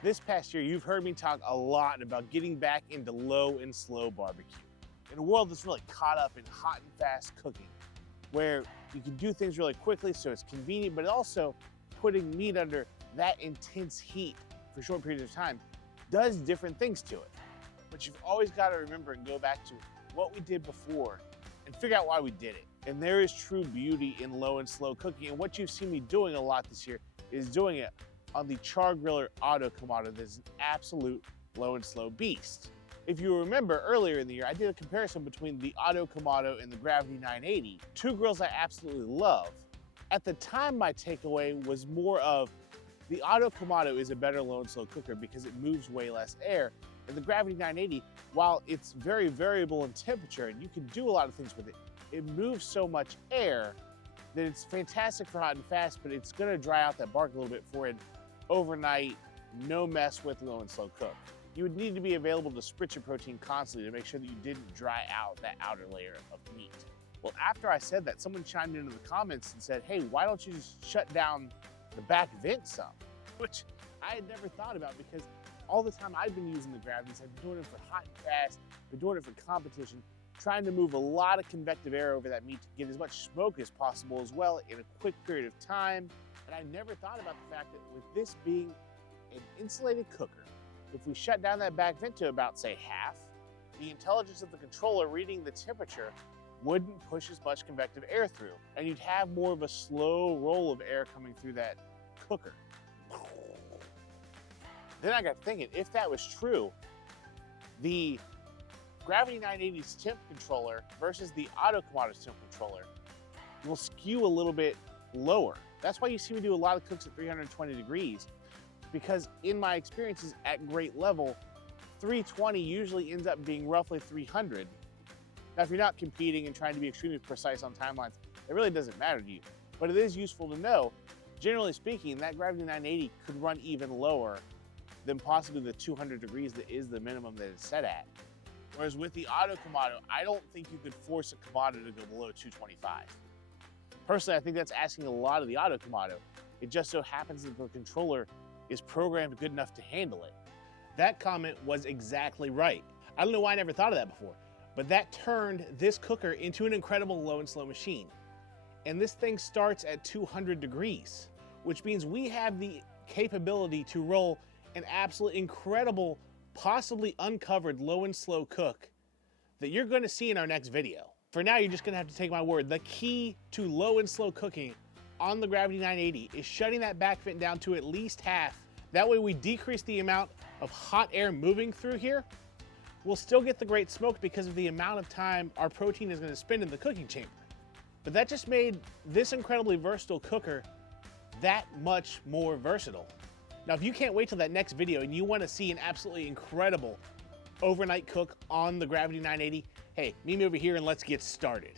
This past year, you've heard me talk a lot about getting back into low and slow barbecue. In a world that's really caught up in hot and fast cooking, where you can do things really quickly so it's convenient, but also putting meat under that intense heat for short periods of time does different things to it. But you've always got to remember and go back to what we did before and figure out why we did it. And there is true beauty in low and slow cooking. And what you've seen me doing a lot this year is doing it on the Char-Griller Auto Kamado. That's an absolute low and slow beast. If you remember earlier in the year, I did a comparison between the Auto Kamado and the Gravity 980, two grills I absolutely love. At the time, my takeaway was more of the Auto Kamado is a better low and slow cooker because it moves way less air. And the Gravity 980, while it's very variable in temperature and you can do a lot of things with it, it moves so much air that it's fantastic for hot and fast, but it's gonna dry out that bark a little bit for an overnight, no mess with low and slow cook. You would need to be available to spritz your protein constantly to make sure that you didn't dry out that outer layer of meat. Well, after I said that, someone chimed into the comments and said, hey, why don't you just shut down the back vent some? Which I had never thought about because all the time I've been using the Gravities, I've been doing it for hot and fast, been doing it for competition, trying to move a lot of convective air over that meat to get as much smoke as possible as well in a quick period of time. And I never thought about the fact that with this being an insulated cooker, if we shut down that back vent to about, say, half, the intelligence of the controller reading the temperature wouldn't push as much convective air through, and you'd have more of a slow roll of air coming through that cooker. Then I got thinking, if that was true, the Gravity 980's temp controller versus the Auto Kamado's temp controller will skew a little bit lower. That's why you see me do a lot of cooks at 320 degrees, because in my experiences at great level, 320 usually ends up being roughly 300. Now, if you're not competing and trying to be extremely precise on timelines, it really doesn't matter to you. But it is useful to know, generally speaking, that Gravity 980 could run even lower than possibly the 200 degrees that is the minimum that it's set at. Whereas with the Auto Kamado, I don't think you could force a Kamado to go below 225. Personally, I think that's asking a lot of the Auto Kamado. It just so happens that the controller is programmed good enough to handle it. That comment was exactly right. I don't know why I never thought of that before, but that turned this cooker into an incredible low and slow machine. And this thing starts at 200 degrees, which means we have the capability to roll an absolutely incredible, possibly uncovered low and slow cook that you're going to see in our next video. For now, you're just going to have to take my word. The key to low and slow cooking on the Gravity 980 is shutting that back vent down to at least half. That way we decrease the amount of hot air moving through here. We'll still get the great smoke because of the amount of time our protein is going to spend in the cooking chamber. But that just made this incredibly versatile cooker that much more versatile. Now, if you can't wait till that next video and you want to see an absolutely incredible overnight cook on the Gravity 980, hey, meet me over here and let's get started.